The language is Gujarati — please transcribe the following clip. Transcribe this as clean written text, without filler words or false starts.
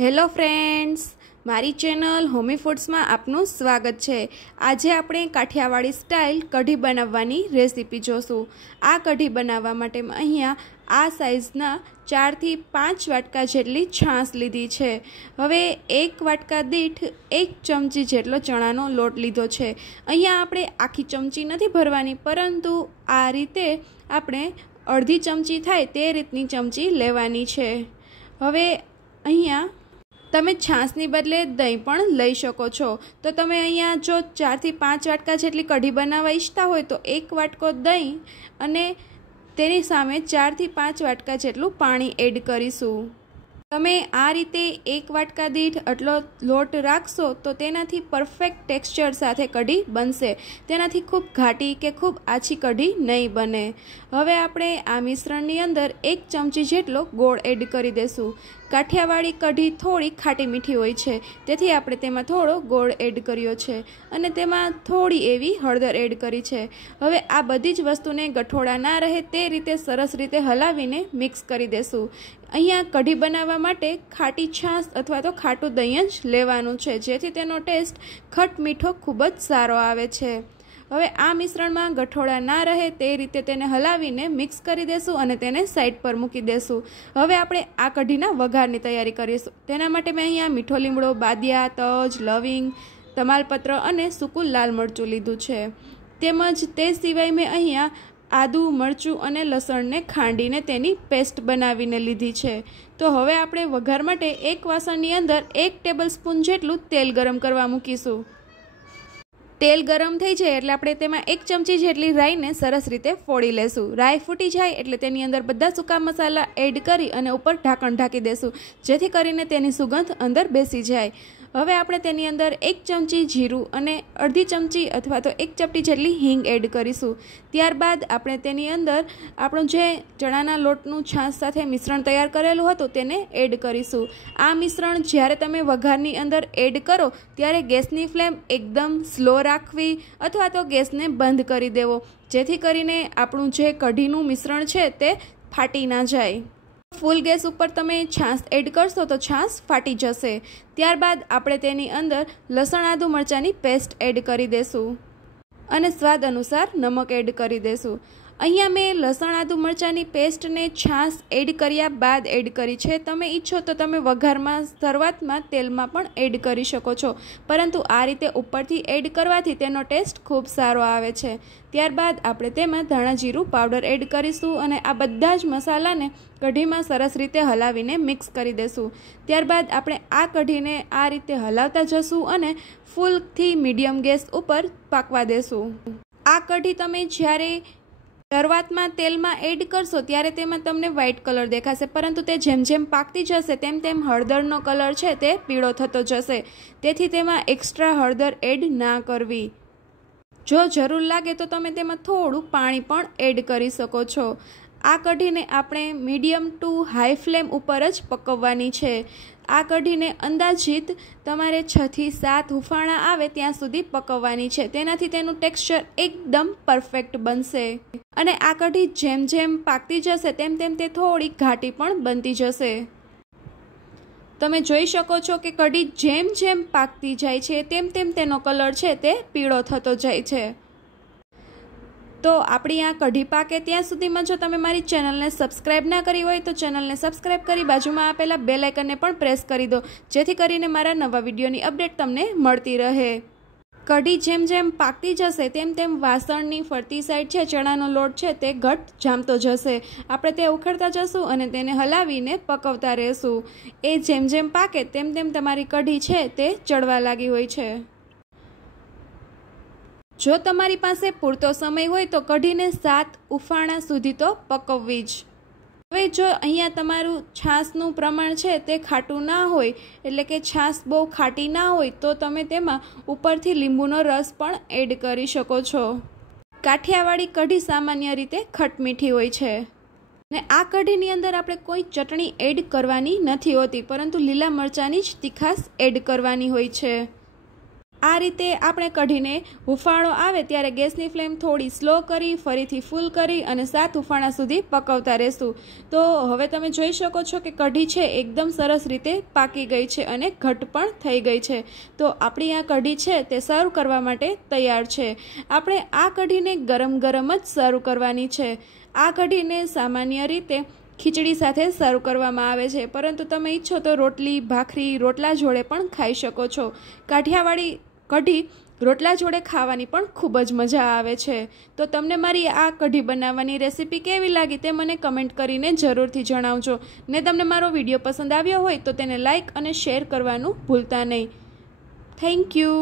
હેલો ફ્રેન્ડ્સ, મારી ચેનલ હોમી ફૂડ્સમાં આપનું સ્વાગત છે। આજે આપણે કાઠિયાવાડી સ્ટાઇલ કઢી બનાવવાની રેસીપી જોશું। આ કઢી બનાવવા માટે અહીંયા આ સાઇઝના 4 થી 5 વાટકા જેટલી છાશ લીધી છે। હવે 1 વાટકા દીઠ 1 ચમચી જેટલો ચણાનો લોટ લીધો છે। અહીંયા આપણે આખી ચમચી નથી ભરવાની, પરંતુ આ રીતે આપણે અડધી ચમચી થાય તે રીતની ચમચી લેવાની છે। હવે અહીંયા તમે છાશની બદલે દહીં પણ લઈ શકો છો। તો તમે અહીંયા જો 4 થી 5 વાટકા જેટલી કઢી બનાવવા ઈચ્છતા હોય તો 1 વાટકો દહીં અને તેની સામે 4 થી 5 વાટકા જેટલું પાણી એડ કરીશું। તમે આ રીતે 1 વાટકા દીઠ આટલો લોટ રાખશો તો તેનાથી પરફેક્ટ ટેક્સચર સાથે કઢી બનશે। તેનાથી ખૂબ ઘાટી કે ખૂબ આછી કઢી નહીં બને। હવે આપણે આ મિશ્રણની અંદર 1 ચમચી જેટલો ગોળ એડ કરી દઈશું। કાઠિયાવાડી કઢી થોડી ખાટી મીઠી હોય છે, તેથી આપણે તેમાં થોડો ગોળ એડ કર્યો છે અને તેમાં થોડી એવી હળદર એડ કરી છે। હવે આ બધી જ વસ્તુને ગઠોડા ના રહે તે રીતે સરસ રીતે હલાવીને મિક્સ કરી દેશું। અહીંયા કઢી બનાવવા માટે ખાટી છાશ અથવા તો ખાટું દહીં જ લેવાનું છે, જેથી તેનો ટેસ્ટ ખટ મીઠો ખૂબ જ સારો આવે છે। હવે આ મિશ્રણમાં ગઠોડા ના રહે તે રીતે તેને હલાવીને મિક્સ કરી દેશું અને તેને સાઈડ પર મૂકી દેશું। હવે આપણે આ કઢીના વઘારની તૈયારી કરીશું। તેના માટે મેં અહીંયા મીઠો લીમડો, બાદિયા, તજ, લવિંગ, તમાલપત્ર અને સૂકું લાલ મરચું લીધું છે। તેમજ તે સિવાય મેં અહીંયા આદુ, મરચું અને લસણને ખાંડીને તેની પેસ્ટ બનાવીને લીધી છે। તો હવે આપણે વઘાર માટે એક વાસણની અંદર 1 ટેબલસ્પૂન જેટલું તેલ ગરમ કરવા મૂકીશું। તેલ ગરમ થઈ જાય એટલે આપણે તેમાં 1 ચમચી જેટલી રાઈને સરસ રીતે ફોડી લેશું। રાઈ ફૂટી જાય એટલે તેની અંદર બધા સૂકા મસાલા એડ કરી અને ઉપર ઢાંકણ ઢાંકી દેશું, જેથી કરીને તેની સુગંધ અંદર બેસી જાય। હવે આપણે તેની અંદર 1 ચમચી જીરું અને અડધી ચમચી અથવા તો 1 ચપટી જેટલી હિંગ એડ કરીશું। ત્યારબાદ આપણે તેની અંદર આપણું જે ચણાના લોટનું છાશ સાથે મિશ્રણ તૈયાર કરેલું હતું તેને એડ કરીશું। આ મિશ્રણ જ્યારે તમે વઘારની અંદર એડ કરો ત્યારે ગેસની ફ્લેમ એકદમ સ્લો રાખવી અથવા તો ગેસને બંધ કરી દેવો, જેથી કરીને આપણું જે કઢીનું મિશ્રણ છે તે ફાટી ના જાય। ફૂલ ગેસ ઉપર તમે છાશ એડ કરશો તો છાશ ફાટી જશે। ત્યારબાદ આપણે તેની અંદર લસણ, આદુ, મરચાંની પેસ્ટ એડ કરી દેશું અને સ્વાદ અનુસાર નમક એડ કરી દેશું। અહીંયા મેં લસણ, આદુ, મરચાંની પેસ્ટને છાશ એડ કર્યા બાદ એડ કરી છે। તમે ઈચ્છો તો તમે વઘારમાં શરૂઆતમાં તેલમાં પણ એડ કરી શકો છો, પરંતુ આ રીતે ઉપરથી એડ કરવાથી તેનો ટેસ્ટ ખૂબ સારો આવે છે। ત્યારબાદ આપણે તેમાં ધાણા જીરું પાવડર એડ કરીશું અને આ બધા જ મસાલાને કઢીમાં સરસ રીતે હલાવીને મિક્સ કરી દેશું। ત્યારબાદ આપણે આ કઢીને આ રીતે હલાવતા જશું અને ફૂલથી મીડિયમ ગેસ ઉપર પાકવા દેશું। આ કઢી તમે જ્યારે શરૂઆતમાં તેલમાં એડ કરશો ત્યારે તેમાં તમને વ્હાઇટ કલર દેખાશે, પરંતુ તે જેમ જેમ પાકતી જશે તેમ તેમ હળદરનો કલર છે તે પીળો થતો જશે, તેથી તેમાં એક્સ્ટ્રા હળદર એડ ના કરવી। જો જરૂર લાગે તો તમે તેમાં થોડું પાણી પણ એડ કરી શકો છો। આ કઢીને આપણે મીડિયમ ટુ હાઈ ફ્લેમ ઉપર જ પકવવાની છે। આ કઢીને અંદાજિત તમારે 6 થી 7 હુંફાણા આવે ત્યાં સુધી પકવવાની છે, તેનાથી તેનું ટેક્સચર એકદમ પરફેક્ટ બનશે અને આ કઢી જેમ જેમ પાકતી જશે તેમ તેમ તે થોડી ઘાટી પણ બનતી જશે। તમે જોઈ શકો છો કે કઢી જેમ જેમ પાકતી જાય છે તેમ તેમ તેનો કલર છે તે પીળો થતો જાય છે। તો આપણી આ કઢી પાકે ત્યાં સુધીમાં જો તમે મારી ચેનલને સબસ્ક્રાઈબ ના કરી હોય તો ચેનલને સબસ્ક્રાઈબ કરી બાજુમાં આપેલા બેલ આઇકનને પણ પ્રેસ કરી દો, જેથી કરીને મારા નવા વિડીયોની અપડેટ તમને મળતી રહે। કઢી જેમ જેમ પાકતી જશે તેમ તેમ વાસણની ફરતી સાઈડ છે ચણાનો લોટ છે તે ઘટ જામતો જશે। આપણે તે ઉખેડતા જશું અને તેને હલાવીને પકવતા રહેશું। એ જેમ જેમ પાકે તેમ તેમ તમારી કઢી છે તે ચડવા લાગી હોય છે। જો તમારી પાસે પૂરતો સમય હોય તો કઢીને 7 ઉફાણા સુધી તો પકવવી જ। હવે જો અહીંયા તમારું છાશનું પ્રમાણ છે તે ખાટું ના હોય, એટલે કે છાશ બહુ ખાટી ના હોય, તો તમે તેમાં ઉપરથી લીંબુનો રસ પણ એડ કરી શકો છો। કાઠિયાવાડી કઢી સામાન્ય રીતે ખટમીઠી હોય છે ને આ કઢીની અંદર આપણે કોઈ ચટણી એડ કરવાની નથી હોતી, પરંતુ લીલા મરચાંની જ તીખાશ એડ કરવાની હોય છે। આ રીતે આપણે કઢીને હુંફાળો આવે ત્યારે ગેસની ફ્લેમ થોડી સ્લો કરી ફરીથી ફૂલ કરી અને 7 હુંફાળા સુધી પકવતા રહેશું. તો હવે તમે જોઈ શકો છો કે કઢી છે એકદમ સરસ રીતે પાકી ગઈ છે અને ઘટ પણ થઈ ગઈ છે. તો આપણી આ કઢી છે તે સર્વ કરવા માટે તૈયાર છે. આપણે આ કઢીને ગરમ ગરમ જ સર્વ કરવાની છે. આ કઢીને સામાન્ય રીતે ખીચડી સાથે સર્વ કરવામાં આવે છે, પરંતુ તમે ઈચ્છો તો રોટલી, ભાખરી, રોટલા જોડે પણ ખાઈ શકો છો. કાઠિયાવાડી કઢી રોટલા જોડે ખાવાની પણ ખૂબ જ મજા આવે છે. તો તમને મારી આ કઢી બનાવવાની રેસીપી કેવી લાગી તે મને કમેન્ટ કરીને જરૂરથી જણાવજો. ને તમને મારો વિડીયો પસંદ આવ્યો હોય તો તેને લાઈક અને શેર કરવાનું ભૂલતા નહીં. Thank you.